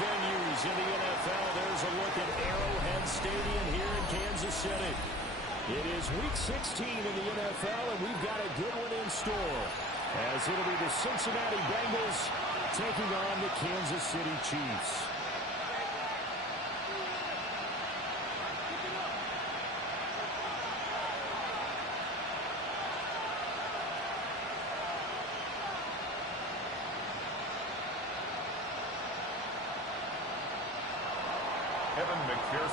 venues in the NFL. There's a look at Arrowhead Stadium here in Kansas City. It is Week 16 in the NFL, and we've got a good one in store, as it'll be the Cincinnati Bengals taking on the Kansas City Chiefs.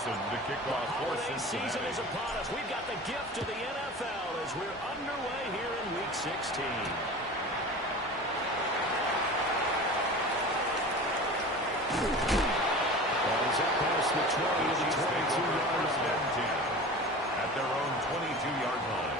The kickoff for Cincinnati. Season is upon us. We've got the gift of the NFL as we're underway here in Week 16. That is up past the 20 to the 22-yard line. At their own 22-yard line.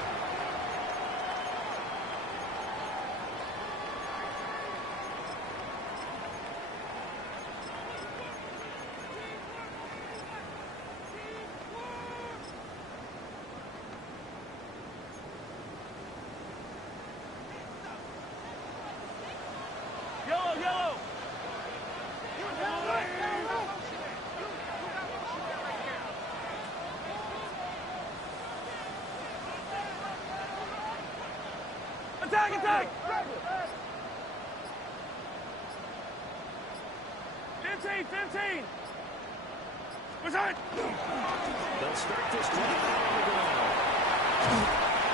Attack! 15! What's that? They'll start this drive on the ground.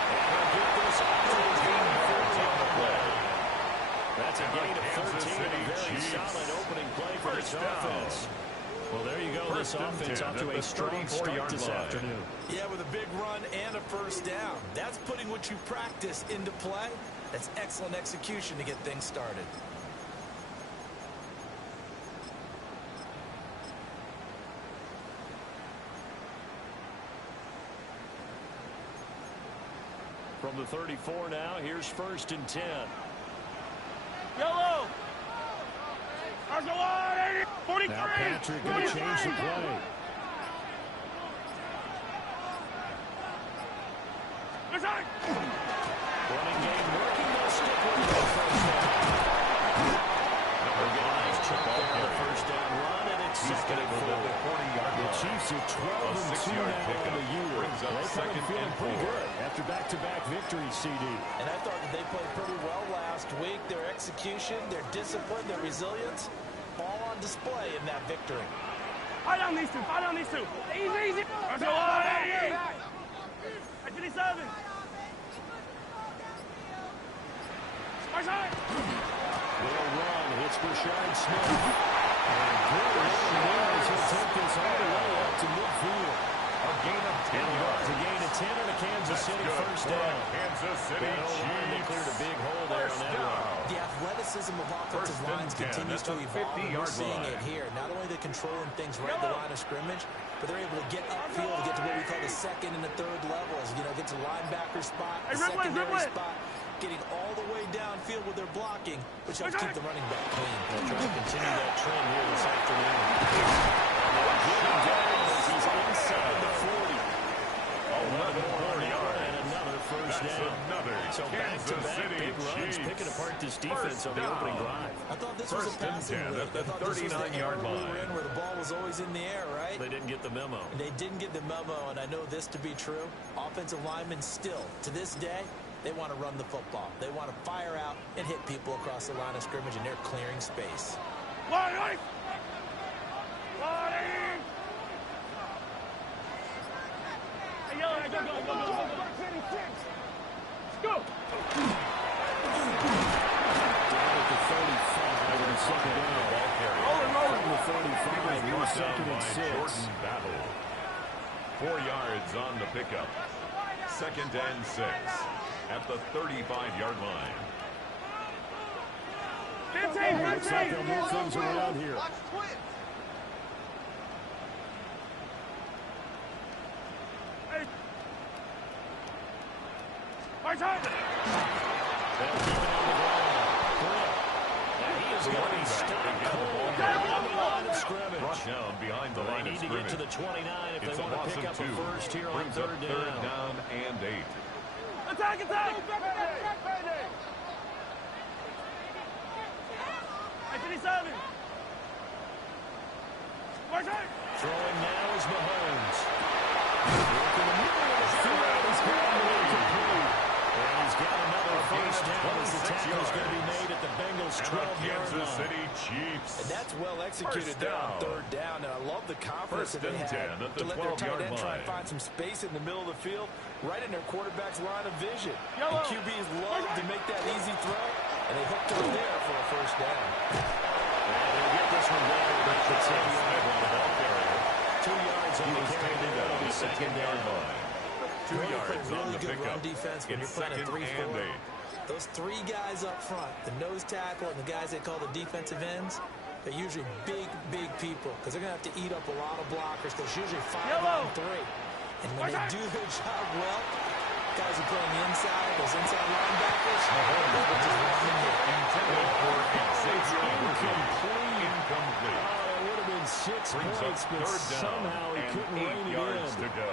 And they'll get this up to his game on the play. That's a gain of 13. A very solid opening play for this offense. Well, there you go. This offense off to a strong start this afternoon. Yeah, with a big run and a first down. That's putting what you practice into play. That's excellent execution to get things started. From the 34 now, here's 1st and 10. Yellow! 43! Now Patrick going to change the play. Running game working. They'll stick with it on first down. They'll get a nice chunk there on the first down run, and it's 2nd and 4. The Chiefs are 12-2 now on the year. They're coming feeling pretty good after back-to-back victories, CD. And I thought that they played pretty well last week. Their execution, their discipline, their resilience, all on display in that victory. Fight on these two. Easy. Let's go. 57. Will run, hits Brashard Smith. And good run as he'll take this all the way up to midfield. A gain of 10 yards. A gain of 10 on a Kansas City first down. Kansas City Chiefs. They cleared a big hole there on that run. The athleticism of offensive lines continues to evolve. We're seeing it here. Not only they're controlling things right at the line of scrimmage, but they're able to get upfield to get to what we call the 2nd and the 3rd levels. You know, get to linebacker spot, the secondary spot, getting all the way downfield with their blocking, which helps keep the running back clean. They'll try to continue that trend here this afternoon. They'll get him down as he's inside the 40. 11 more yards and another first down. So back-to-back big runs, picking apart this defense on the opening drive. I thought this was a passing league. At the 39-yard line. Where the ball was always in the air, right? They didn't get the memo. They didn't get the memo, and I know this to be true. Offensive linemen still, to this day, they want to run the football. They want to fire out and hit people across the line of scrimmage, and they're clearing space. Go! Down at the 35 and 2nd down. From the 35, here's 2nd and 6. Jordan Battle. 4 yards on the pickup. 2nd and 6 at the 35-yard line. 15! Looks like they'll move things around here. Right side! They'll keep it on the ground. And he is going to be stopped cold down on the line of scrimmage. Brought down behind the line of They need to get to the 29 if they want to pick up a first here on 3rd down. 3rd down and 8. Attack! 57! Throwing now is Mahomes. Working the middle of the field. He's got it complete. And he's got another first down as the tackle is going to be made at the Bengals' 12-yard line. Kansas City Chiefs. And that's well executed there on third down. And I love the confidence that they had to let their tight end try and find some space in the middle of the field, right in their quarterback's line of vision. And QBs love to make that easy throw, and they hooked him there for a first down. And they'll get this one down about the 10-yard line. 2 yards on the carry. That'll be second down line. 2 yards on the good pickup. Run defense when It's you're playing second a 3-4. and 8. Those three guys up front, the nose tackle and the guys they call the defensive ends, they're usually big people because they're going to have to eat up a lot of blockers because it's usually 5 on 3. And when they do their job well, guys are playing the inside, those inside linebackers, they're just running it. Intended for Xavier Incomplete. Oh, it would have been 6 Brings points, up but third down somehow he and couldn't 8 rein it yards in. to go.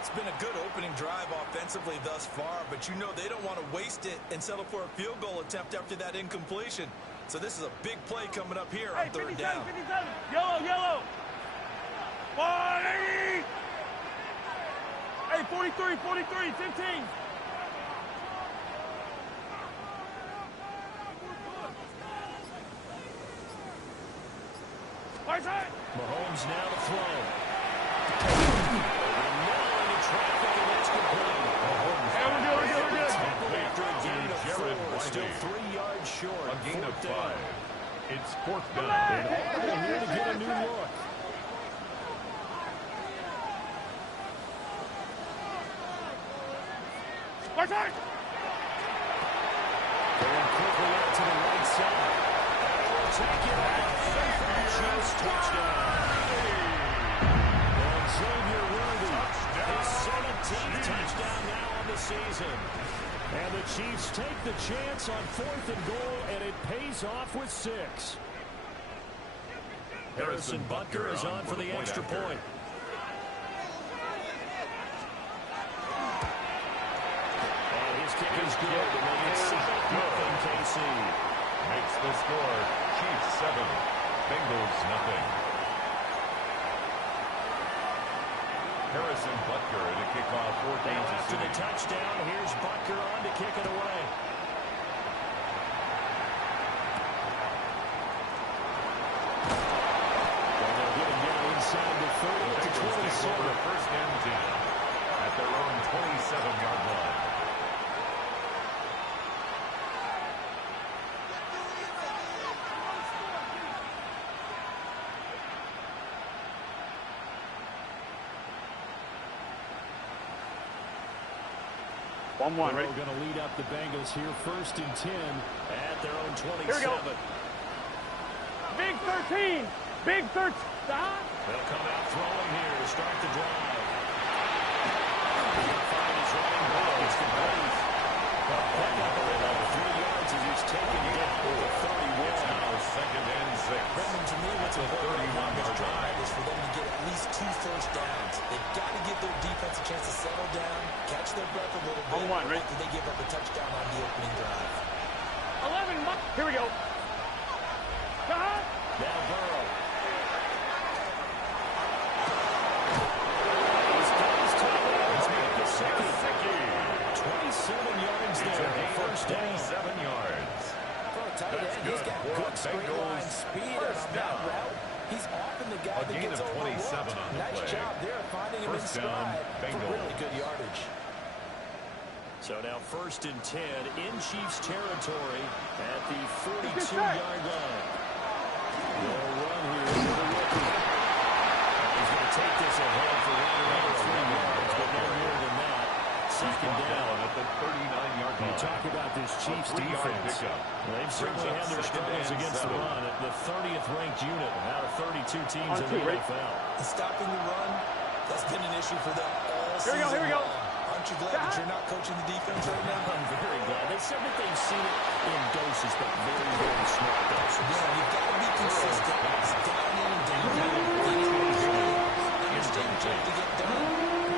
It's been a good opening drive offensively thus far, but you know they don't want to waste it and settle for a field goal attempt after that incompletion. So this is a big play coming up here on third down. 57. Yellow. 180. Hey, 43, 15. Mahomes now to throw. Over the middle into traffic, and that's complete. We're good. Tackled after a gain of Jared 4. Still Wiley. 3 yards short. A gain of Fourth down. 5. It's fourth down. Audible here to get a new look. Going quickly out to the right side. Will take it out. Chiefs touchdown. And Xavier Worthy, his 17th touchdown now on the season. And the Chiefs take the chance on 4th and goal, and it pays off with 6. Harrison Butker is on for the extra point. And his kick is good to make it 7-0 KC. Makes the score Chiefs 7, Bengals nothing. Harrison Butker to kick off for Now Kansas after City. the touchdown, here's Butker on to kick it away. And they'll get him down inside the 30 to Bengals take over 27. first and 10 at their own 27-yard line. One, They're going to lead up the Bengals here first and 10 at their own 27. Here we go. Big 13. Stop. They'll come out throwing here to start the drive. He'll find his running back. It's complete. Back up a little over 3 yards as he's taken down with a 31. It's now second and 6. Brendan, to me, what's important on this drive is for them to get at least 2 first downs. They've got to give their defense a chance to settle down, catch their breath a little bit after they give up a touchdown on the opening drive. 11. Here we go. Now Burrow. He's got his tight end. It's Gesicki. 27 yards there. First down. 7 yards. For a tight That's end, he's good got for good straight Bengals. line speed First on that down. route. He's often the guy A that gain gets of 27 overlooked. on the Nice play. job there finding him in First down, stride for Bengals. really good yardage. So now first and 10 in Chiefs territory at the 42-yard line. They'll run here for the rookie. He's going to take this ahead for right around 3 yards, but no more than that. Second down at the 39-yard line. You talk about this Chiefs defense. They've certainly had their struggles against the run. At the 30th ranked unit out of 32 teams in the NFL. And stopping the run, that's been an issue for them all season Here we go. long. Aren't you glad that you're not coaching the defense right now? I'm very glad. They said that they've seen it in doses, but very, very small doses. Yeah, you've got to be consistent. It's down in and down in. Understand what you have to get done.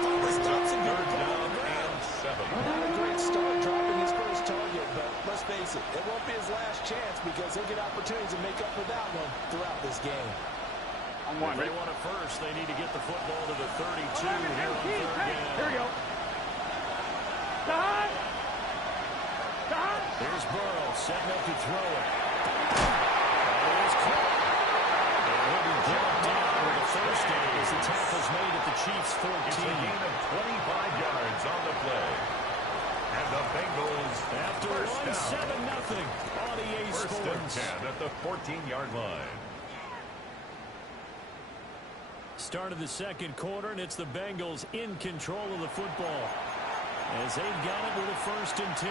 Finally stops him here. Third down and 7. Not a great start dropping his first target, but let's face it, it won't be his last chance because he'll get opportunities to make up for that one throughout this game. If they want it first, they need to get the football to the 32 here on third down. Here we go. Here's Burrow setting up to throw it. And it is caught. And he'll be brought down with the first down as the tackle's made at the Chiefs' 14. It's a gain of 25 yards on the play. And the Bengals After first one, down. 7-0 on EA First Sports. and 10 at the 14-yard line. Start of the second quarter, and it's the Bengals in control of the football as they've got it with a 1st and 10.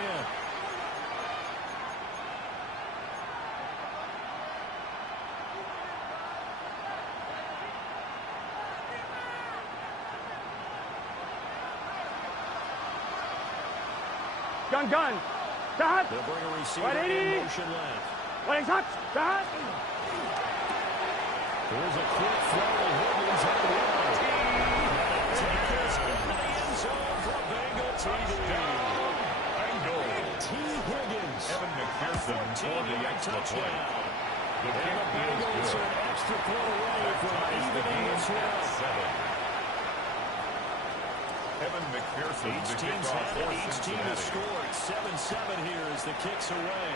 Gun. Dad. They'll bring a receiver 180. in motion left. What is that? Dad. There's a quick throw to Higgins on the line. Tackles into the end zone for a Bengal TD. T. Higgins. Evan McPherson for the extra point. The And the kick is Bengals good. are an extra point away from Ties the evening game this at one. 7. Evan McPherson, Each the team's kickoff had for it. Each team has Cincinnati. scored. 7-7 here as the kick's away.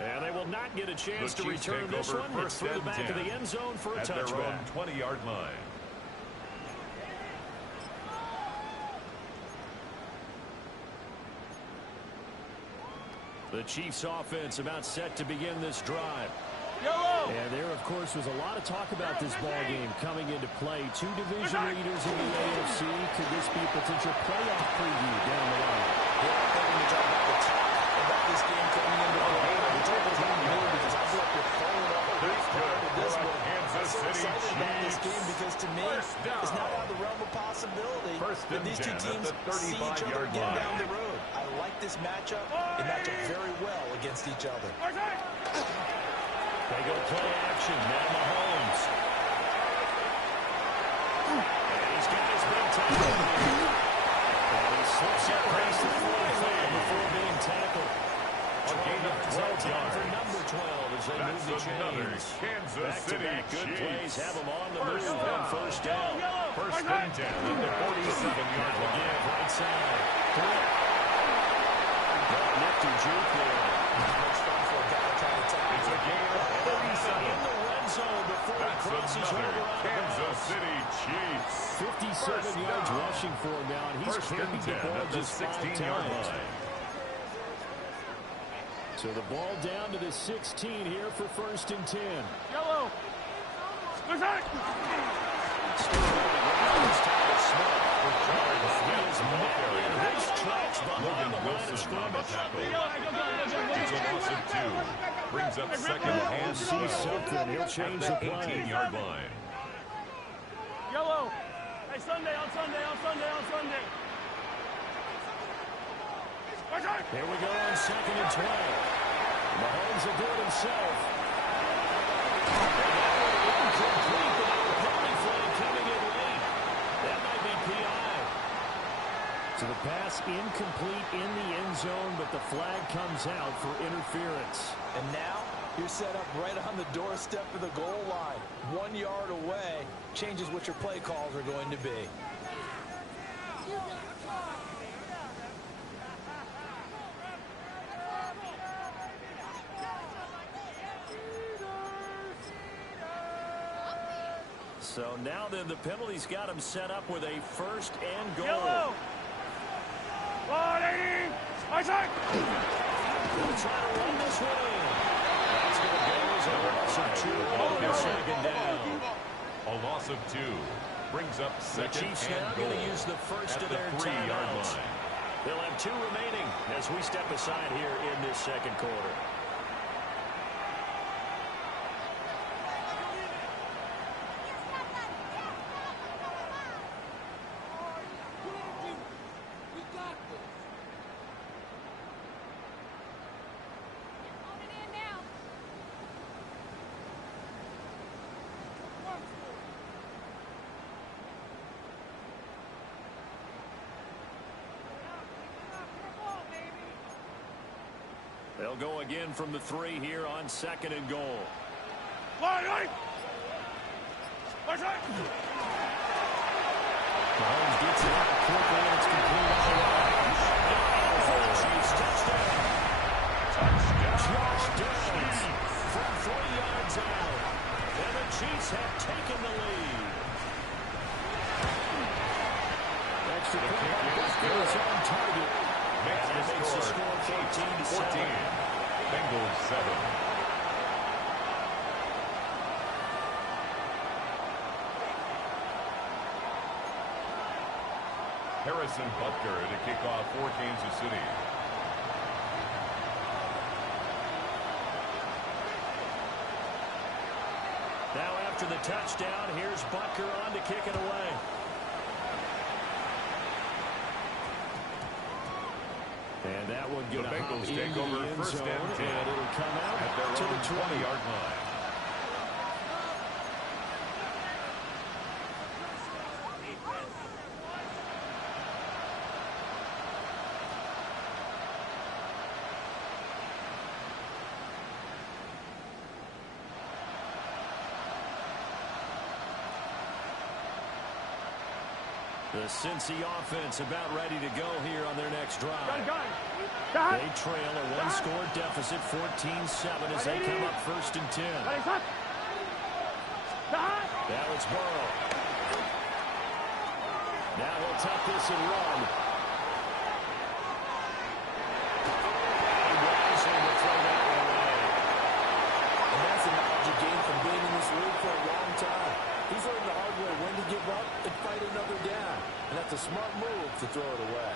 And they will not get a chance The to Chiefs return take this over one. It's first through the and back of 10 the end zone for a at their own touchback. 20-yard line. The Chiefs offense about set to begin this drive. Yellow. And there, of course, was a lot of talk about this ball game coming into play. Two division leaders in the AFC. Could this be a potential playoff preview down the line? Yeah, I think when you talk about the talk about this game coming into play, it's all about me because I grew up with phone up prior to this one. I'm so excited about this game because to me, it's not out of the realm of possibility that these two teams see each other again down the road. I like this matchup. They match up very well against each other. They go play action. Now Mahomes. And he's got his big tackle. And he slips across the 45 before being tackled. A gain of 12 yards. For number 12 as they move the That's another chains. Kansas Back-to-back City good plays Chiefs. have them on the move First on down. first down. First and 10 at the 47-yard line. Again, right side. Nifty juke there. Much fun for a guy trying to tackle. It's a gain of In 37. the red zone before he That's crosses another over out of Kansas bounds. City Chiefs. 57 First yards down. rushing for him now, and he's First and carried the 10 ball at the just 5 16-yard times. line. So the ball down to the 16 here for 1st and 10. Yellow. What's that? Logan Wilson on the tackle. It's a loss of 2. Brings up second and See something, he'll change the at the play. 18-yard line. Yellow. Hey, Sunday. Here we go on 2nd and 12. Mahomes will do it himself. Incomplete, but a penalty flag coming in late. That might be PI. So the pass incomplete in the end zone, but the flag comes out for interference. And now you're set up right on the doorstep of the goal line. 1 yard away changes what your play calls are going to be. So now then the penalty's got him set up with a 1st and goal. Yellow. 180. Isaac. They'll try to run this one in. That's going to go as a loss of 2 on the 2nd down. A loss of 2. Brings up The second Chiefs and now goal going to use the first at of the their 3-yard timeouts. line. They'll have 2 remaining as we step aside here in this second quarter. They'll go again from the 3 here on 2nd and goal. Mahomes gets it out quickly, and it's complete all around. And for the Chiefs, touchdown. Josh Downs from 3 yards out. And the Chiefs have taken the lead. Extra point by Buster is on target. Makes the score 14-7. Bengals 7. Harrison Butker to kick off for Kansas City. Now after the touchdown, here's Butker on to kick it away. And that one going to hop into the end zone, and it'll come out at their to own the 20-yard line. The Cincy offense about ready to go here on their next drive. They trail a one-score deficit, 14-7, as they come up 1st and 10. Now it's Burrow. Now he'll tuck this and run. He wisely will throw that one away. And that's a knowledge you gain from being in this league for a long time. He's learned the hard way when to give up and fight another down. And that's a smart move to throw it away.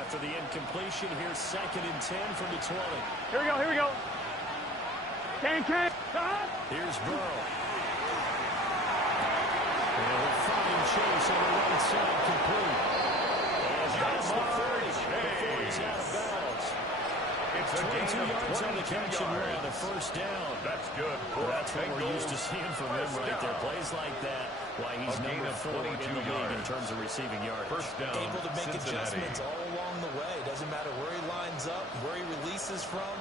After the incompletion, here's 2nd and 10 from the 20. Here we go. Can. Here's Burrow. And he'll find Chase on the right side, complete. And that's the 30 before he's out of bounds. It's a 22 gain of yards on the 22 catch and run, a yards. 1st down. That's good. That's what we're used to seeing from him right there. Plays like that, why he's A gain number of 4 in the 22 league in yards. terms of receiving yardage. 1st down, Able to make Cincinnati. adjustments all along the way. Doesn't matter where he lines up, where he releases from.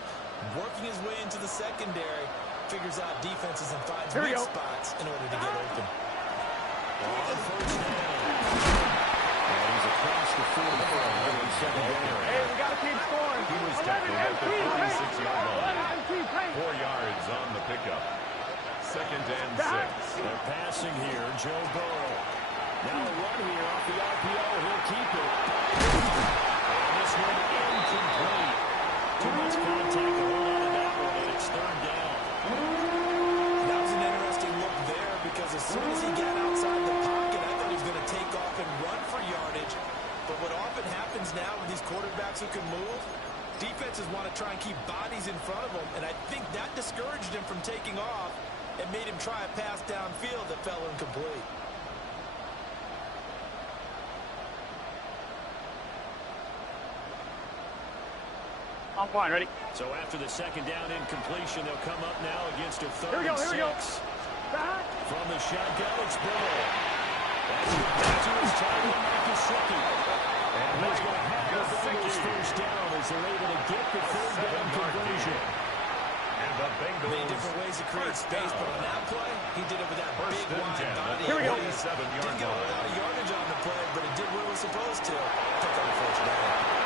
Working his way into the secondary, figures out defenses and finds weak spots in order to get open. On 1st down. And he's across the 45 in the secondary. Hey, we got to keep scoring. He was tackled at the 46-yard line. 4 yards on the pickup. 2nd and 6. They're passing here, Joe Burrow. Now a run here off the RPO. He'll keep it. And this one incomplete. Too much contact to hold on to that one, and it's 3rd down. That was an interesting look there because as soon as he got outside the pocket, I thought he was going to take off and run for yardage. But what often happens now with these quarterbacks who can move, defenses want to try and keep bodies in front of them, and I think that discouraged him from taking off and made him try a pass downfield that fell incomplete. I'm fine, ready? So after the 2nd down incompletion, they'll come up now against a 3rd Here we go. and 6. From the shotgun, it's Burrow. That's it back to his tight end, Marcus Sicky. And he's going to have the Bengals 1st down as they're able to get the 3rd down conversion. And the Bengals. Many different ways to create space, but on that play, he did it with that big wide body. Here we go. 27-yard Didn't get a whole lot of yardage on the play, but it did what it was supposed to. Pick up the 1st down.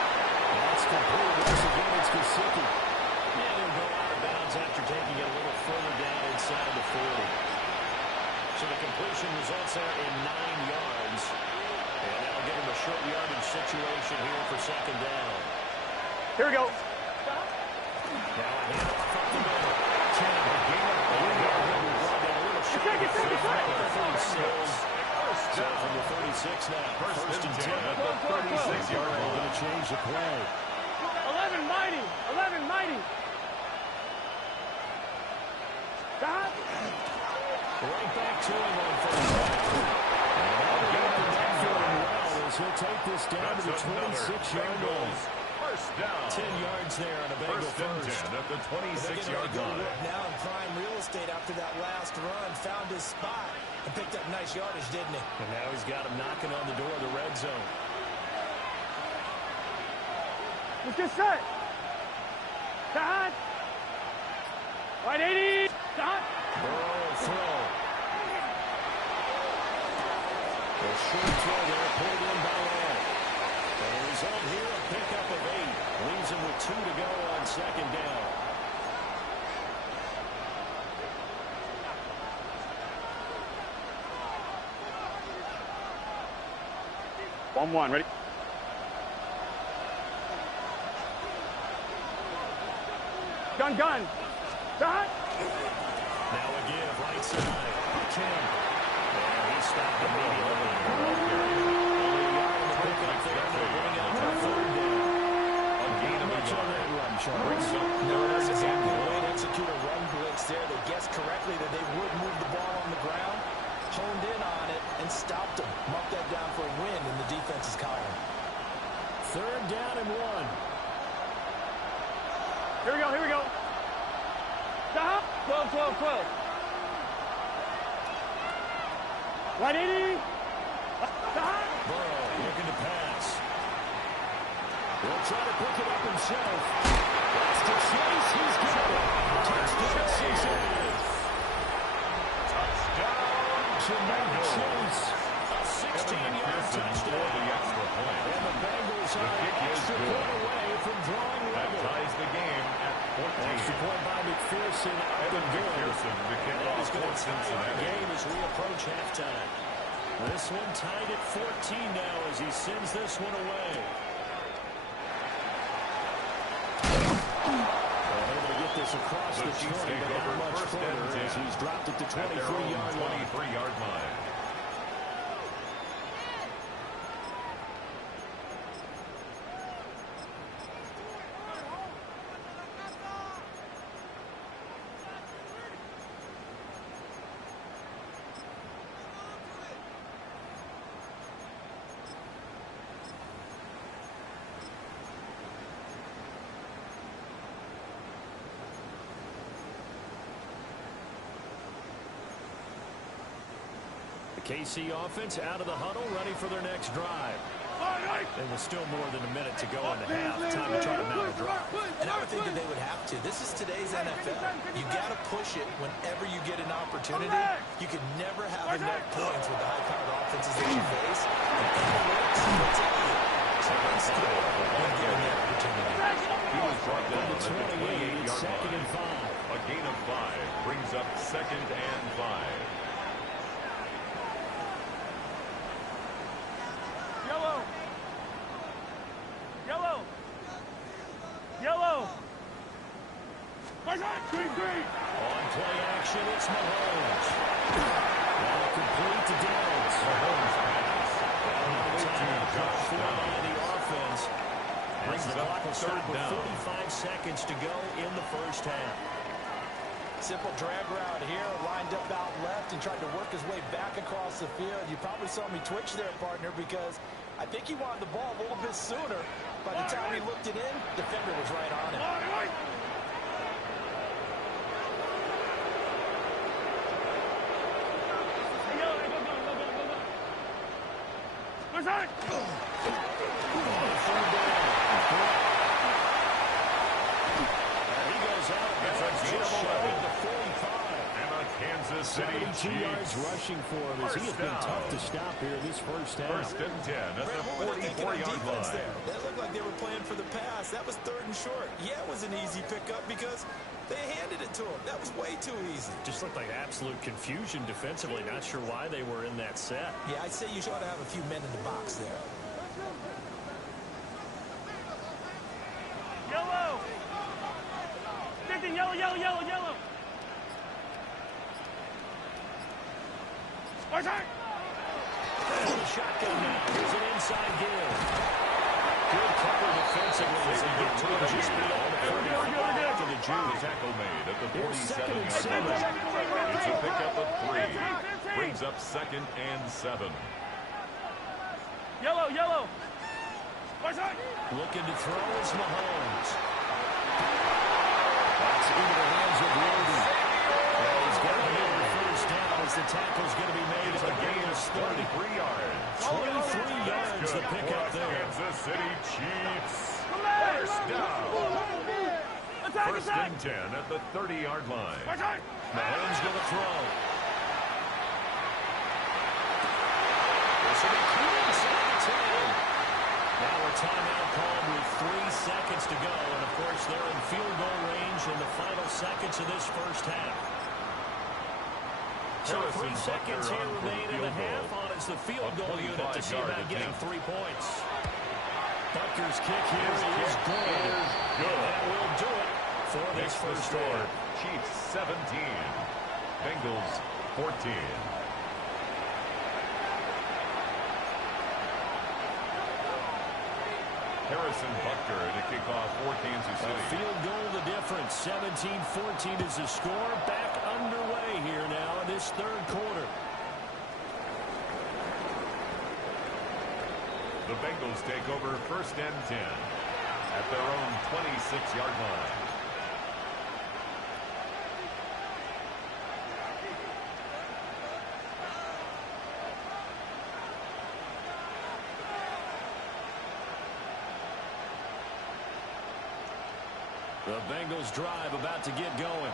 That's complete. Once again, it's Gesicki. Yeah, they'll go out of bounds after taking it a little further down inside the 40. So the completion results there in 9 yards. And that'll give him a short yardage situation here for 2nd down. Here we go. Now a handoff up the middle. Ken, a gain of 1 yard. A little short Take it. of 36. So from the 36 now, 1st and 10 at the 36-yard line. Going to change the play. 11 mighty. Stop. Right back to him on 1st down. And feeling well as he'll take this down to the 26-yard line. 1st down. 10 yards there on a Bengal 1st and 1st. 10 at the 26-yard line. Now in prime real estate after that last run, found his spot and picked up nice yardage, didn't he? And now he's got him knocking on the door of the red zone. Let's get set. Dot. Right 80. Dot. Burrow throw. A short throw there, pulled in by Lamb. And the result here, a pickup of 8. Leaves him with 2 to go on second down. One, ready? Gun. Dot. Now a give, right side. Kim. And he stopped immediately. Pick up there, bring out the third down. A gain of a yard. No, that's exactly the way to execute a run blitz there. They guessed correctly that they would move the ball on the ground, honed in on it, and stopped them. Marked that down for a win in the defense's column. Third down and 1. Here we go. Stop. 12. Right 80. Stop. Burrow looking to pass. He'll try to pick it up himself. That's to Chase. He's got it. Touchdown, Chase. Jamaica Chase. A 16-yard touchdown. And the Bengals are an extra point away from drawing That level. ties the game at 14. Extra point by McPherson. Up and good. McPherson to kick And he's off going for to tie the Cincinnati. game as we approach halftime. This one tied at 14 now as he sends this one away. Able to get this across the 20, but not much further as he's dropped it to 23-yard line. 23-yard line. KC offense out of the huddle, ready for their next drive. And with still more than a minute to go in the half, time to try to mount a drive. And I would think that they would have to. This is today's NFL. You got to push it whenever you get an opportunity. You can never have enough points with the high-powered offenses that you face. And analytics will tell you, try and score when given the opportunity. He was brought down The at the 28, 28-yard second line. and 5. A gain of 5 brings up 2nd and 5. Yellow. Green. On play action, it's Mahomes. Now complete to Downs. Mahomes passes. By the offense. Brings As the up clock will stop with third down. 45 seconds to go in the first half. Simple drag route here, lined up out left and tried to work his way back across the field. You probably saw me twitch there, partner, because I think he wanted the ball a little bit sooner. By the time he looked it in, defender was right on him. He goes out. It's a gain of 11. The 45. And a Kansas City 72 yards Chiefs. rushing for him as he has been tough to stop here this first half. First and 10 at the What were they thinking on 44-yard defense line. there? That looked like they were playing for the pass. That was 3rd and short. Yeah, it was an easy pickup because they handed it to him. That was way too easy. Just looked like absolute confusion defensively. Not sure why they were in that set. Yeah, I'd say you ought to have a few men in the box there. Yellow. 15, yellow. Shotgun now. Here's an inside give. Good cover defensively as they get to it just beyond the 45 to the Jews. Tackle made at the Here's 47-yard 2nd and 7. line. It's a pickup of 3. Brings up 2nd and 7. Yellow. Looking to throw is Mahomes. That's into the hands of Roby. He's got to get the first down as the tackle's going to be made at the gain of 33 yards. 23 yards the pickup there. Kansas City Chiefs. First down. First and 10 at the 30-yard line. Mahomes going to throw. This will be clean inside the 10. Now a timeout called with 3 seconds to go. And, of course, they're in field goal range in the final seconds of this first half. So 3 seconds here remain in the half on as the field goal unit to see about getting 3 points. Butker's kick here is good. That will do it for this first quarter. Chiefs 17, Bengals 14. Harrison Butker to kick off for Kansas City. A field goal the difference. 17-14 is the score. Back underway here now in this third quarter. The Bengals take over first and 10 at their own 26-yard line. The Bengals drive about to get going.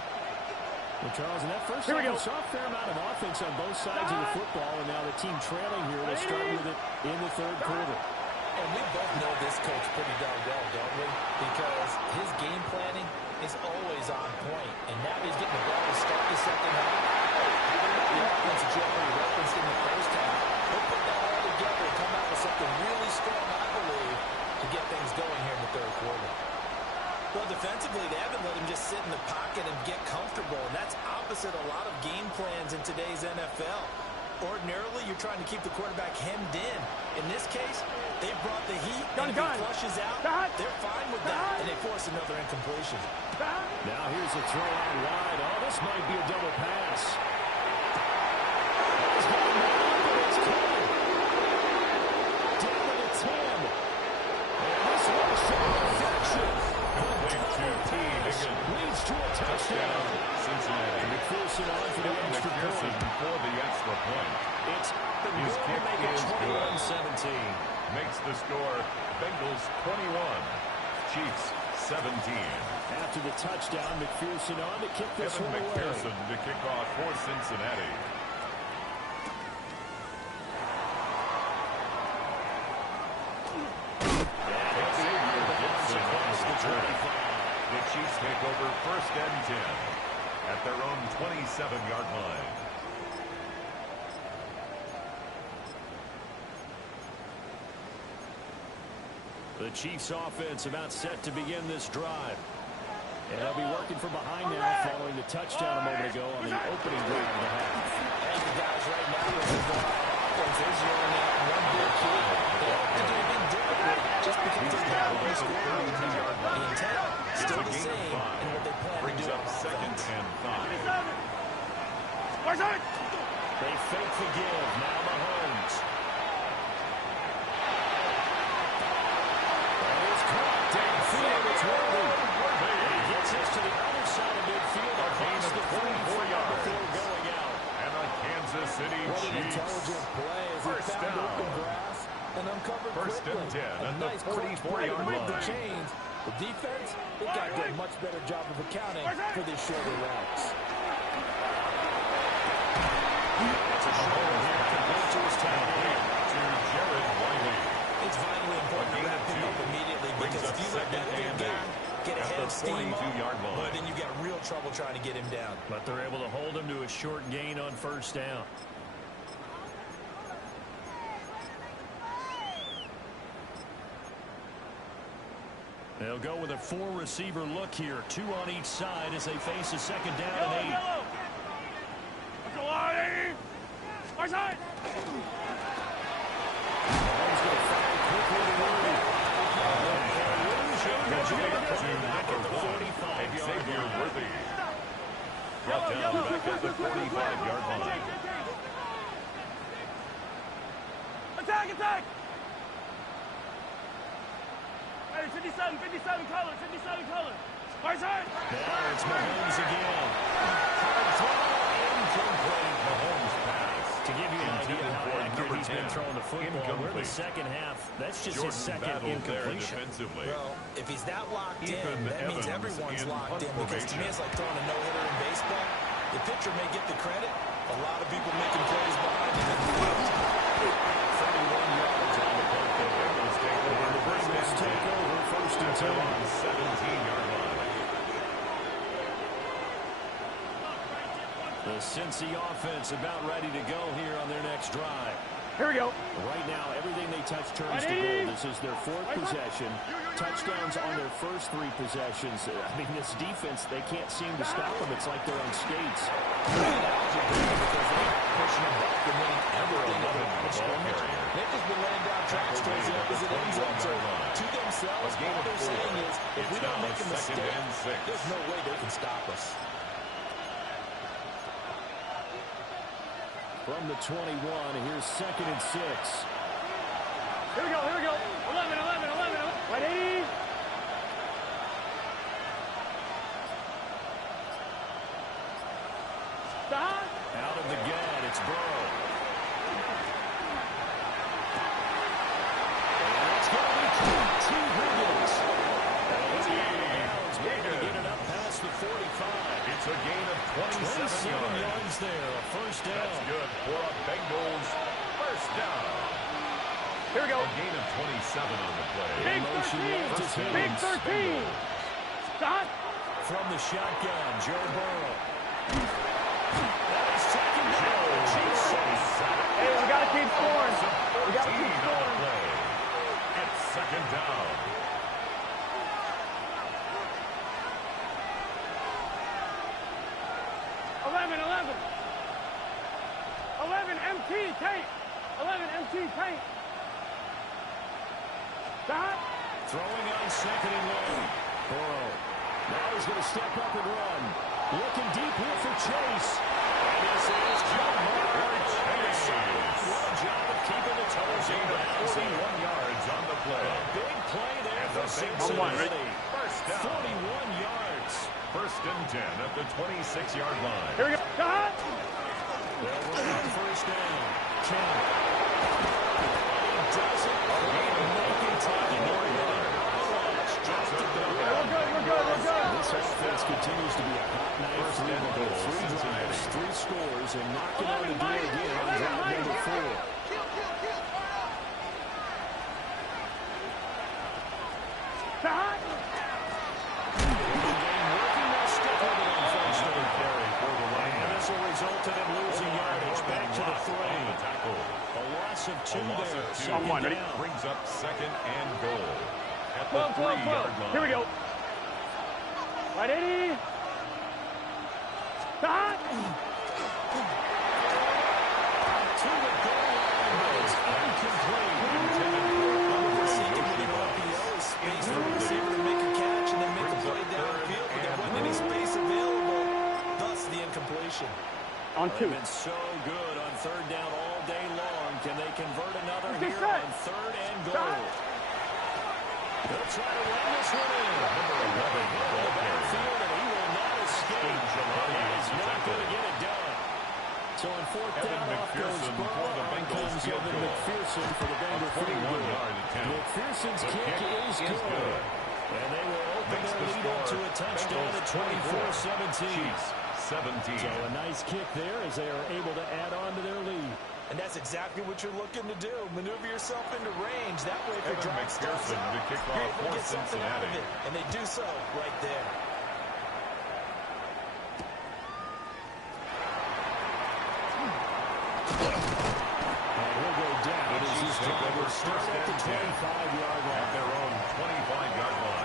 Well, Charles, in that first half, we saw a fair amount of offense on both sides of the football, and now the team trailing here will start with it in the third quarter. And we both know this coach pretty darn well, don't we? Because his game planning is always on point. And now he's getting the ball to start the second half. The offense that you already referenced in the first half, he'll put that all together and come out with something really strong, I believe, to get things going here in the third quarter. Well, defensively, they haven't let him just sit in the pocket and get comfortable, and that's opposite a lot of game plans in today's NFL. Ordinarily, you're trying to keep the quarterback hemmed in. In this case, they brought the heat, and if he flushes out, they're fine with that, and they force another incompletion. Now here's a throw out wide. Oh, this might be a double pass. It's going up, and it's coming. Down to the 10. And this one's short deflection. Leads to a touchdown. Cincinnati. McPherson on for the extra point. For the extra point. It's the His goal to kick make it is good. 21-17. Makes the score Bengals 21, Chiefs 17. After the touchdown, McPherson on to kick this Evan one away. McPherson to kick off for Cincinnati. The Chiefs take over first and 10 at their own 27-yard line. The Chiefs offense about set to begin this drive. And they'll be working from behind now following the touchdown a moment ago on the opening drive of the half. I think the guys right now are offense is rolling out one big key. They have to do anything differently just because they're down on the score. The intent still the same in what they plan to do. Brings up second and 5. They fake the give. Now Mahomes. That is caught downfield. It's Worthy. He gets this to the other side of midfield. Across the 44 yards before going out. And a Kansas City What an Chiefs. intelligent play as he First found down. open grass and uncovered First and quickly. 10 A at the nice clutch 44-yard play to move the line. chains. The defense, they got to do a much better job of accounting for these shorter routes. It's a shoulder here to go to his tight end. To Jared Wiley. It's vitally important to wrap him up immediately because if you let that thing get ahead of steam, 42-yard well, line. then you've got real trouble trying to get him down. But they're able to hold him to a short gain on first down. They'll go with a 4-receiver look here. 2 on each side as they face a second down and 8. Our side. Mahomes going to fire quickly to Worthy. Xavier Worthy. Brought down back at the 45-yard line. Attack! Hey, 57 color. Our side. Now it's Mahomes again. Hard throw, incomplete. Mahomes pass. To give you an idea how accurate Number he's 10, been throwing the football. We're in the second half. That's just his second incompletion. Well, if he's that locked in, that means everyone's locked in. Because to me, it's like throwing a no-hitter in baseball. The pitcher may get the credit. A lot of people making plays behind him in the field. 31 yards on the play. And the Bengals take over first and 10 on 17-yard line. The Cincy offense about ready to go here on their next drive. Here we go. Right now, everything they touch turns to gold. This is their fourth possession. Touchdowns on their first 3 possessions. I mean, this defense, they can't seem to stop them. It's like they're on skates. Pushing them back and winning everything on the scrimmage. They've just been laying down tracks towards the opposite end zone. So to themselves, all they're saying is, if we don't make a mistake, there's no way they can stop us. From the 21, here's 2nd and 6. Here we go, here we go. 11. Ready? Stop. Out of the gun, it's Burrow. And it's going to be T. Higgins. He's able to get it up past the 45. It's a gain of 27 yards there, a first down. That's good for a Bengals first down. Here we go. A gain of 27 on the play. Big 13. Big 13. Stop. From the shotgun, Joe Burrow. Hey, we got to keep scoring. We got to keep scoring. It's second down. MT tape. 11 MT tape. Stop. Throwing on 2nd and 1. Burrow. Now he's going to step up and run. Looking deep here for Chase. And this is John Chase. What a job of keeping the toes in bounds. 41 yards on the play. A big play there for Cincinnati. 41 yards. First and 10 at the 26-yard line. Here we go. Stop. They'll run on first down. Ken. He doesn't make it taking more yards. We're good. This offense continues to be a hot night. 3 drives, 3 scores, and knocking on the door again on drive number 4. Stop. Resulted in losing yardage. Back to the 3. A loss of 2 there. Someone brings up 2nd and goal at the 3-yard line. Here we go. Ready? Stop. To the goal line. It's incomplete. Space for the receiver to make a catch and then make a play downfield, but there wasn't any space available. Thus the incompletion. On 2. They've been so good on 3rd down all day long. Can they convert another here on 3rd and goal? They'll try to run this one in. Number 11 in the backfield, and he will not escape. He's not going to get it done. So on 4th down, off goes Burrow. On comes Evan McPherson for the Bengals 41-yard attempt. McPherson's kick is good. And they will open their lead up to a touchdown at 24-17. So a nice kick there as they are able to add on to their lead. And that's exactly what you're looking to do. Maneuver yourself into range. That way, if your drive starts out, you're able to get something out of it. And they do so right there. And he'll go down as his driver starts at the 25-yard line. At their own 25-yard line.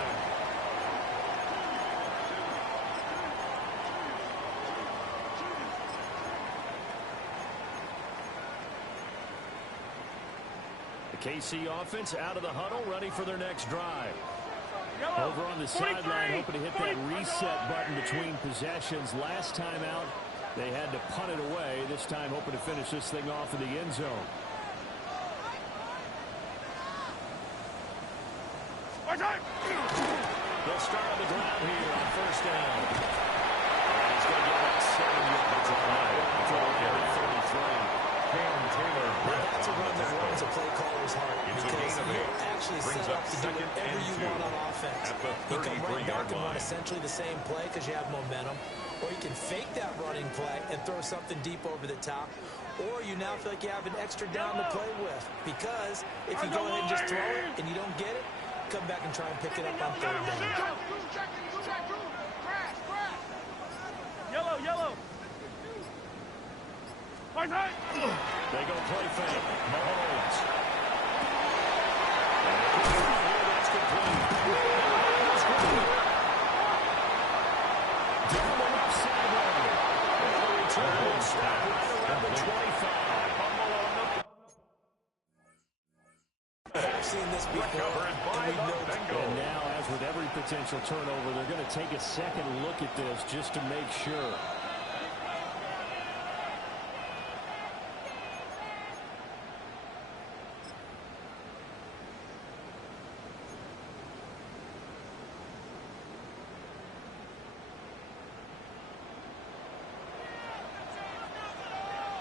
The KC offense out of the huddle, ready for their next drive. Over on the sideline, hoping to hit that reset button between possessions. Last time out, they had to punt it away. This time, hoping to finish this thing off in the end zone. They'll start on the ground here on first down. And he's going to get about 7 yards on the line. Before they get 33. Cam Taylor-Britt on 40-yard can run line. essentially the same play because you have momentum, or you can fake that running play and throw something deep over the top, or you now feel like you have an extra down to play with, because if you go ahead and just throw it and you don't get it, come back and try and pick it up on third down. Yellow, yellow. Hard time. They go play fake. Mahomes. That's complete. Down the left sideline. And the return will stop right around the 25. I've seen this before, and we know And now, as with every potential turnover, they're going to take a second look at this just to make sure.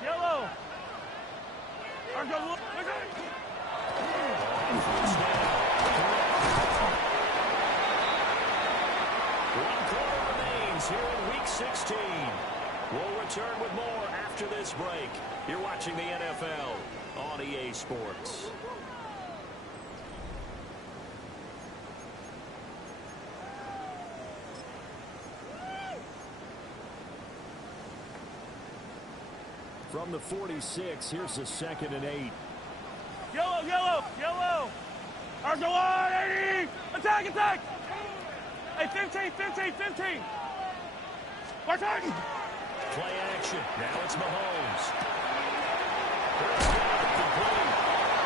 Yellow. Hard go. One quarter remains here in Week 16. We'll return with more after this break. You're watching the NFL on EA Sports. From the 46, here's the 2nd and 8. Yellow, yellow, yellow. Hard go on, 80. Attack, attack. Hey, 15, 15, 15. Hard time. Play action. Now it's Mahomes. Complete.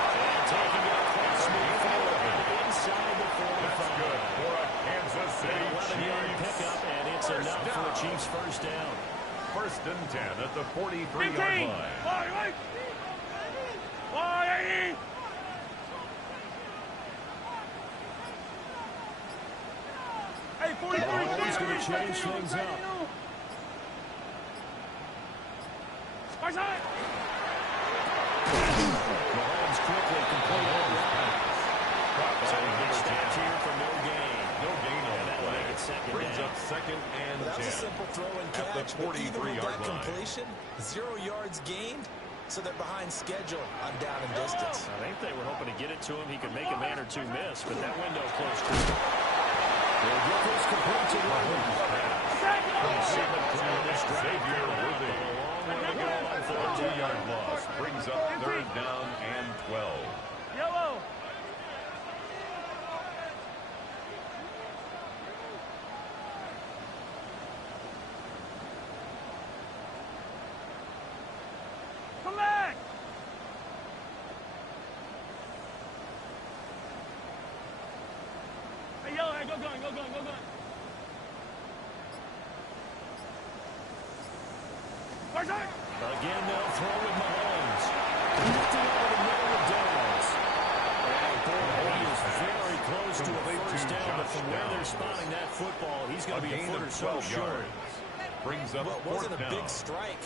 And taking it across midfield inside the 45. That's good for a Kansas City 11-yard pickup, and it's enough for the Chiefs' first down. 1st and 10 at the 43-yard 15. line. Wide, wide. 80. Hey, 43. He's going to change things up. Hard time. Mahomes quickly complete on the line. So he gets stopped here for no gain. No gain on the play. Make it second Brings down. up 2nd and That 10. was a simple throw and At the catch, but even with 43-yard that line. completion, 0 yards gained, so they're behind schedule on down and distance. I think they were hoping to get it to him. He could make a man or two miss, but that window closed to him. They'll get this complete to Williams. Xavier Worthy. A 2-yard loss brings up 3rd down and 12. Yellow. Come back. Hey, yellow, hey, go gun, go gun, go gun. Hard time. Again, they'll throw with Mahomes. Lifting over the middle of Downs. And boy, he is very close to a first down, but from where they're spotting that football, he's going to be a foot or so short. Brings up Well, it 4th wasn't a down. big strike,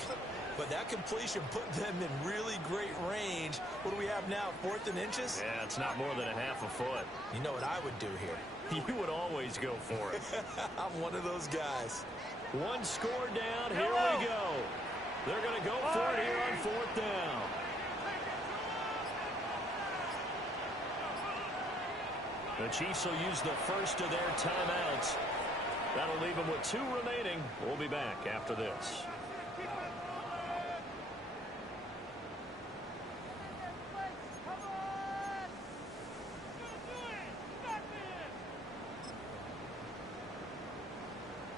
but that completion put them in really great range. What do we have now, 4th and inches? Yeah, it's not more than a half a foot. You know what I would do here? You would always go for it. I'm one of those guys. One score down. Here we go. They're going to go for it here on 4th down. The Chiefs will use the first of their timeouts. That'll leave them with 2 remaining. We'll be back after this.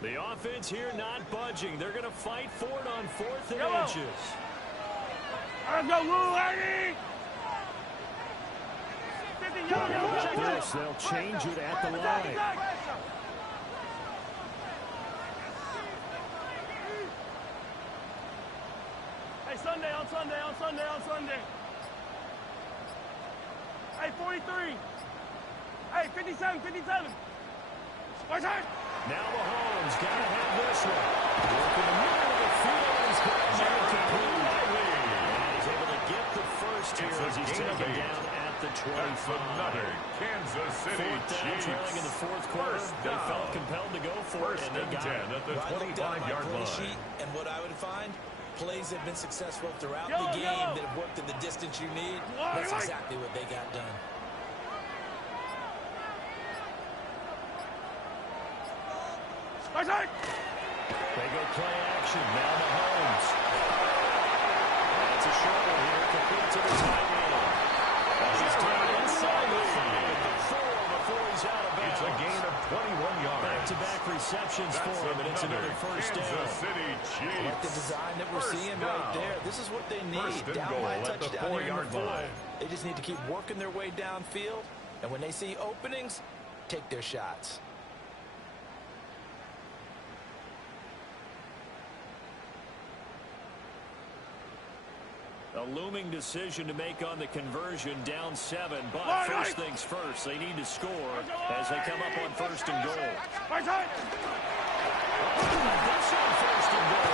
The offense here not budging. They're going to fight for it on 4th and inches. Let's go, Lou, 80. 50 yards. With this, they'll change it at the line. Hey, Sunday, on Sunday, on Sunday, on Sunday. Hey, 43. Hey, 57, 57. One time. Now Mahomes got to have this one. Working the middle of the field. He's got it complete. And he's able to get the first here as he's taken down at the 25. That's another Kansas City Chiefs. Trailing in the fourth quarter. They felt compelled to go for it, and they got it. At the 25-yard line. And what I would find, plays have been successful throughout the game that have worked in the distance you need. That's exactly what they got done. They go play action. Now Mahomes. That's a short one here. Complete to the tight end. He's down inside the 4 before he's out of bounds. It's a gain of 21 yards. Back-to-back receptions for him, and it's another first down. Kansas City Chiefs. Like the design that we're seeing right there. This is what they need. Down by a touchdown here in the 4. They just need to keep working their way downfield, and when they see openings, take their shots. A looming decision to make on the conversion, down 7. But first things first, they need to score as they come up on first and goal. That's on first and goal.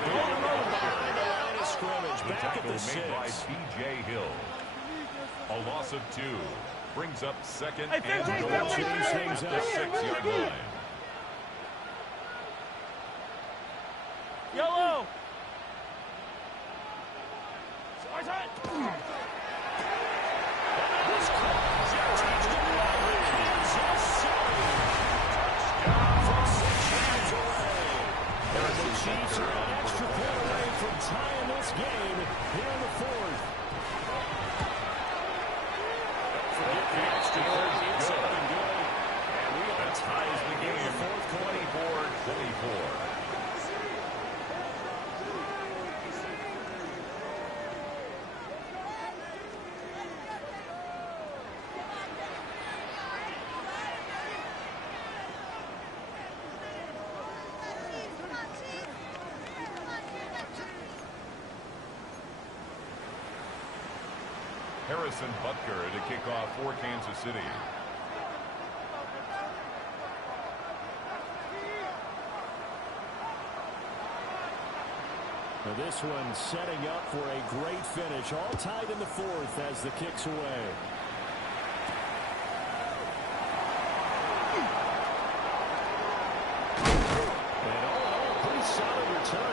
Behind the line of scrimmage, back at the 6. Made by B.J. Hill. A loss of 2 brings up second and goal at the 6-yard line. Yellow. Chiefs are an extra point away from tying this game here in the 4th. Forget the extra point. It's up and good. And we are ties the game 24-24. Harrison Butker to kick off for Kansas City. Now this one setting up for a great finish. All tied in the 4th as the kick's away.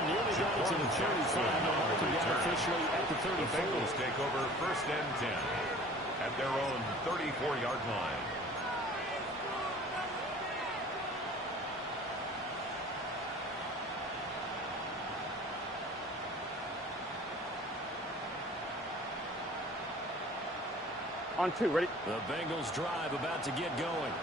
Nearly got it to the 35. Officially at the 34. The Bengals take over first and 10 at their own 34-yard line. On 2, ready? The Bengals drive about to get going.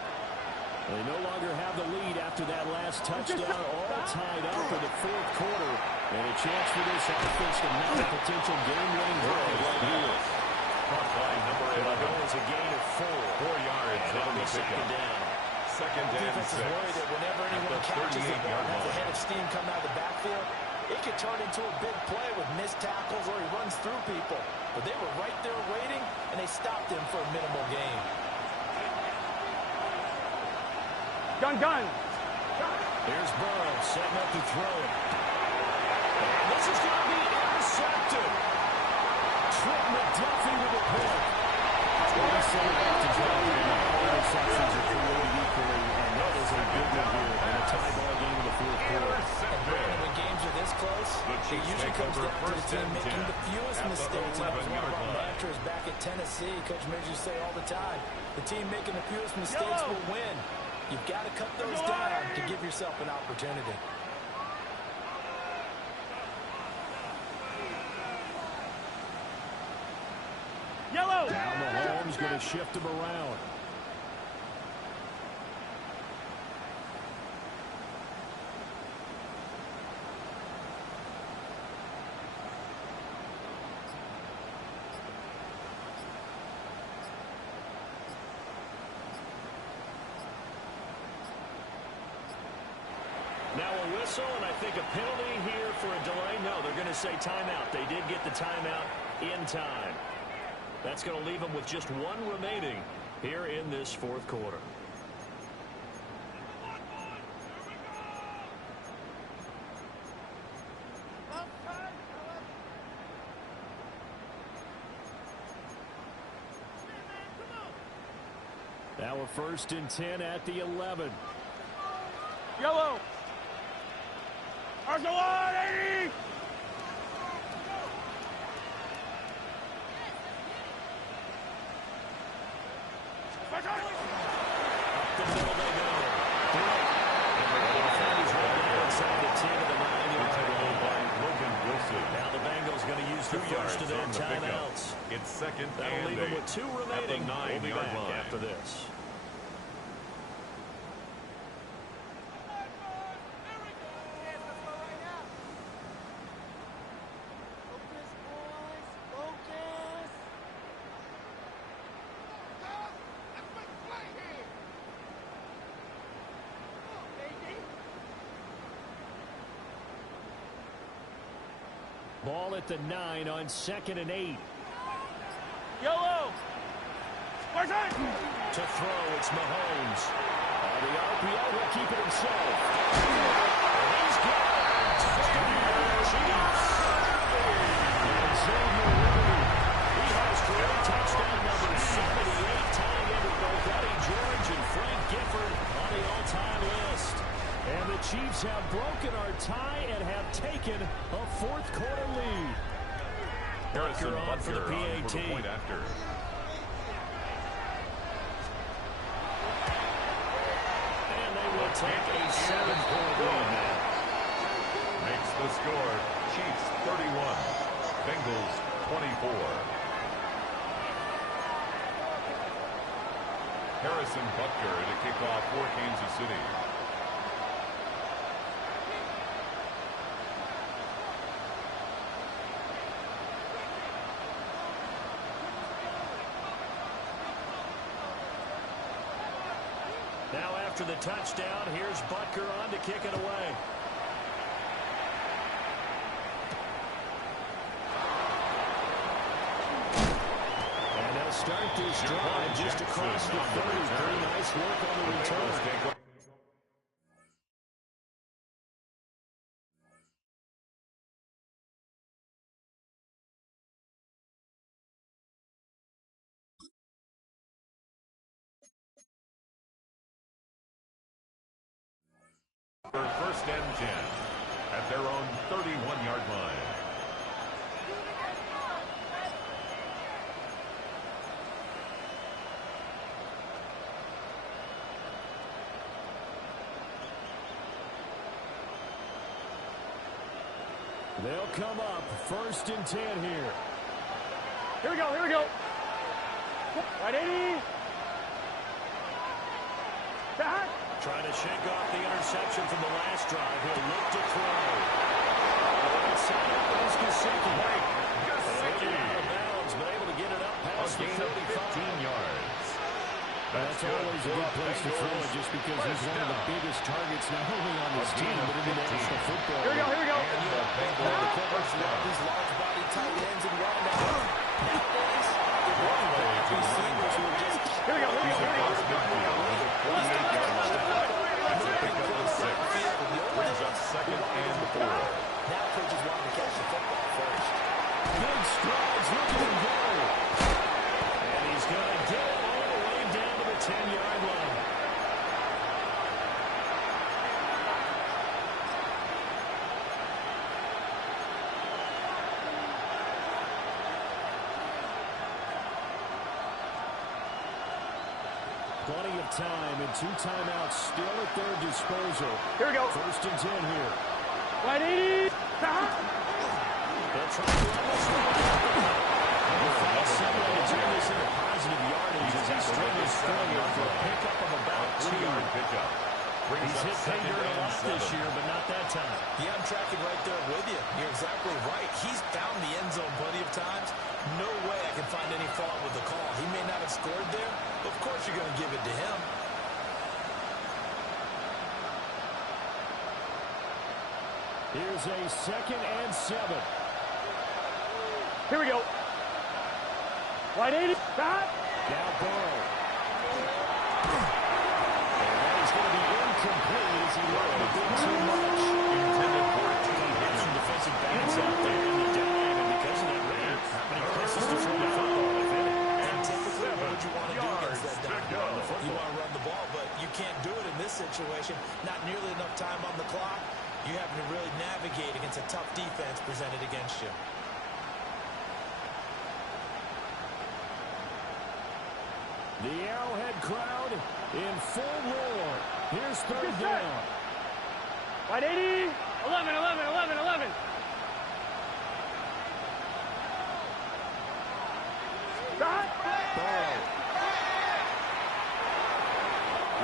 They no longer have the lead after that last touchdown, all tied up in the 4th quarter. And a chance for this offense to mount a potential game-winning drive right here. Caught by number 11. It was a gain of 4 yards on the pickup. Second and 6. Defense is worried that whenever anyone catches the ball and has a head of steam coming out of the backfield, it could turn into a big play with missed tackles or he runs through people. But they were right there waiting, and they stopped him for a minimal gain. Gun. Here's Burrow setting up to throw it. And this is going to be intercepted. Trent McDuffie with the pick. 27 to drive. Interceptions are created equally, and that is a big one here in a tie ball game in the 4th quarter. And when games are this close, it usually comes down to the team making the fewest mistakes. And that was one of our mantras back at Tennessee. Coach Midge used to say all the time, the team making the fewest mistakes will win. You've got to cut those down to give yourself an opportunity. Yellow. Now Mahomes going to shift him around. Now a whistle, and I think a penalty here for a delay. No, they're going to say timeout. They did get the timeout in time. That's going to leave them with just 1 remaining here in this 4th quarter. So 1st and 10 at the 11. Yellow. Arsenal 80. Up the middle they go. Inside the 10 of the 9-yard line. Now the Bengals going to use the first of their timeouts. It's second That'll and leave them with 2 remaining. We'll be back line. after this. Ball at the 9 on 2nd and 8. Yellow. To throw, it's Mahomes. The RPO will keep it himself. He's got it. Chiefs. He has career touchdown number 78, tying in with both Eddie George and Frank Gifford on the all-time list. And the Chiefs have broken our tie and have taken a 4th quarter lead. Harrison on for the PAT. For the point after. And they will take a 7-point lead now. Makes the score Chiefs 31, Bengals 24. Harrison Butker to kick off for Kansas City. Now after the touchdown, here's Butker on to kick it away. And they'll start this drive just across the 30. Pretty nice work on the return. For 1st and 10 at their own 31-yard line. They'll come up 1st and 10 here. Here we go. Here we go. Right 80. Back. Trying to shake off the interception from the last drive. He'll look to throw. Inside out is Gesicki. Out of bounds, but able to get it up past the 35. 15 yards. That's always a good place to throw it just because he's one of the biggest targets not only on this team but in the National Football League. Here we go. Here we go. These large body tight ends and wideouts. Nowadays, the receivers who are just... Here we go. Here we go. Here we go. Brings up 2nd and 4. Now coaches want to catch the football first. Big strides, look at him go. And he's going to get it all the way down to the 10-yard line. Plenty of time and 2 timeouts still at their disposal. Here we go. 1st and 10 here. Right 80. They'll try to run this one. Somebody to turn this into positive yardage as he struggles forward for a pickup of about 2. 2-yard pickup. He's hit pay dirt a lot this year, but not that time. Yeah, I'm tracking right there with you. You're exactly right. He's found the end zone plenty of times. No way I can find any fault with the call. He may not have scored there. Of course you're going to give it to him. Here's a 2nd and 7. Here we go. Right 80. Back. Now Burrow. And that is going to be incomplete as he let it be too much. Intended for a team hit. Some defensive backs out there in the dime, and because of that rate, how many places to throw the football, if any? And typically, what would you want to do against that down? You want to You having to really navigate against a tough defense presented against you. The Arrowhead crowd in full roar. Here's third down. Right 80. 11, 11, 11, 11. Stop. Burrow.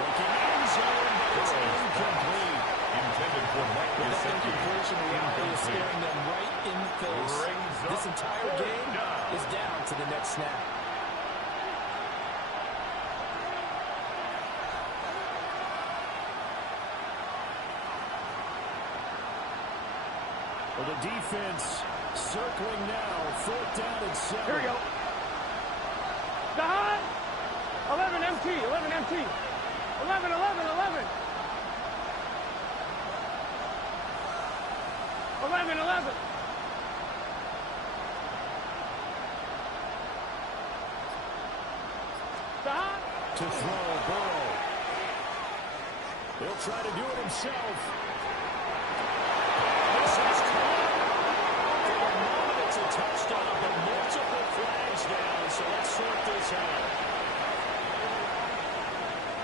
Looking end zone, but it's incomplete. Intended for Mike Gesicki. Reality is staring them right in the face. This entire game is down to the next snap. Well, the defense circling now. Fourth down and 7. Here we go. Behind. 11 MT. 11 MT. 11, 11, 11. 11, 11. Behind. To throw, Burrow. He'll try to do it himself. This is caught. For the moment, it's a touchdown, but multiple flags down, so let's sort this out.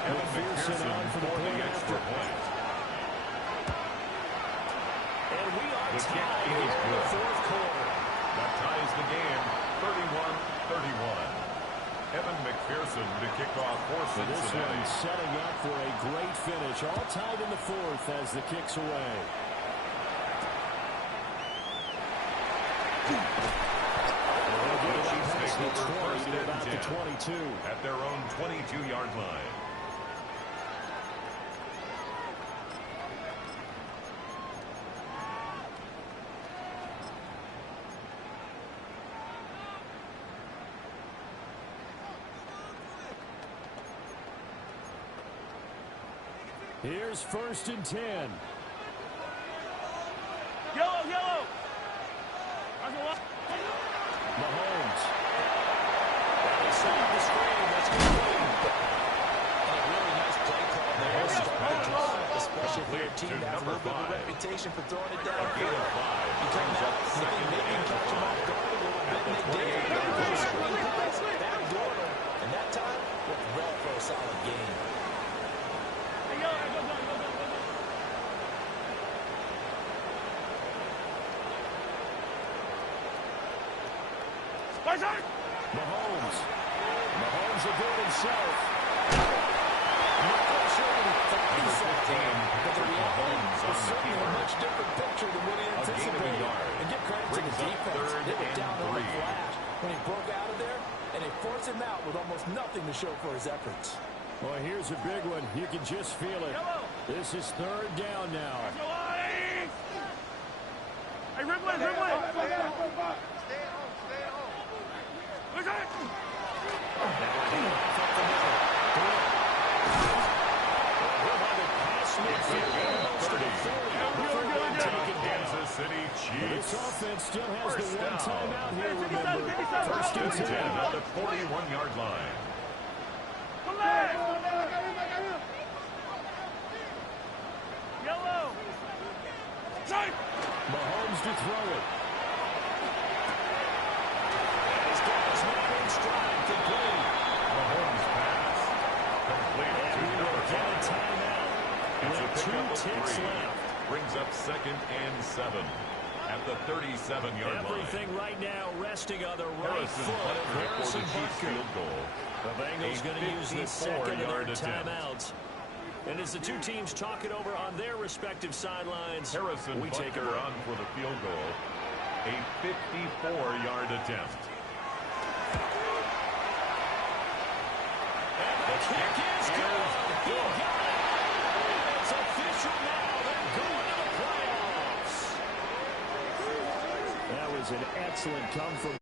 McPherson on for the extra point. And we are tied here in the fourth quarter. That ties the game, 31-31. Evan McPherson to kick off for Cincinnati. This one setting up for a great finish. All tied in the fourth as the kick's away. About the 22. At their own 22-yard line. Here's first and 10. Yellow, yellow. Mahomes. Inside the screen, that's complete. And a really nice play call there to start the drive, especially for a team that has a little bit of a reputation for throwing it downfield. You come out, you think maybe you catch them off guard a little bit, and they did. Little screen pass, backdoor them, and that time, looked well for a solid game. Hey, yellow, go, go, go, go, go. Mahomes. Mahomes will do it himself. Not quite sure what he thought he said there, but the reality was certainly a much different picture than what he anticipated. And give credit to the defense. They were down on the flash when he broke out of there, and they forced him out with almost nothing to show for his efforts. Well, here's a big one. You can just feel it. This is third down now. Hey, Ridley, Ridley. Kansas City Chiefs. This offense still has the one timeout here, remember. First and 10 at the 41-yard line. Yellow. Mahomes to throw it. He's got his man in stride, complete. Mahomes pass. Complete to number 5. Timeout. It's a pickup of 3. Left. Brings up second and 7 at the 37-yard line. Everything right now resting on the right foot of Harrison Butker. Field goal. The Bengals going to use the second of their timeouts. And as the two teams talk it over on their respective sidelines, Harrison we take it Butker on for the field goal. A 54-yard attempt. And the kick is good. He got it. It's official now. They're going to the playoffs. That was an excellent come from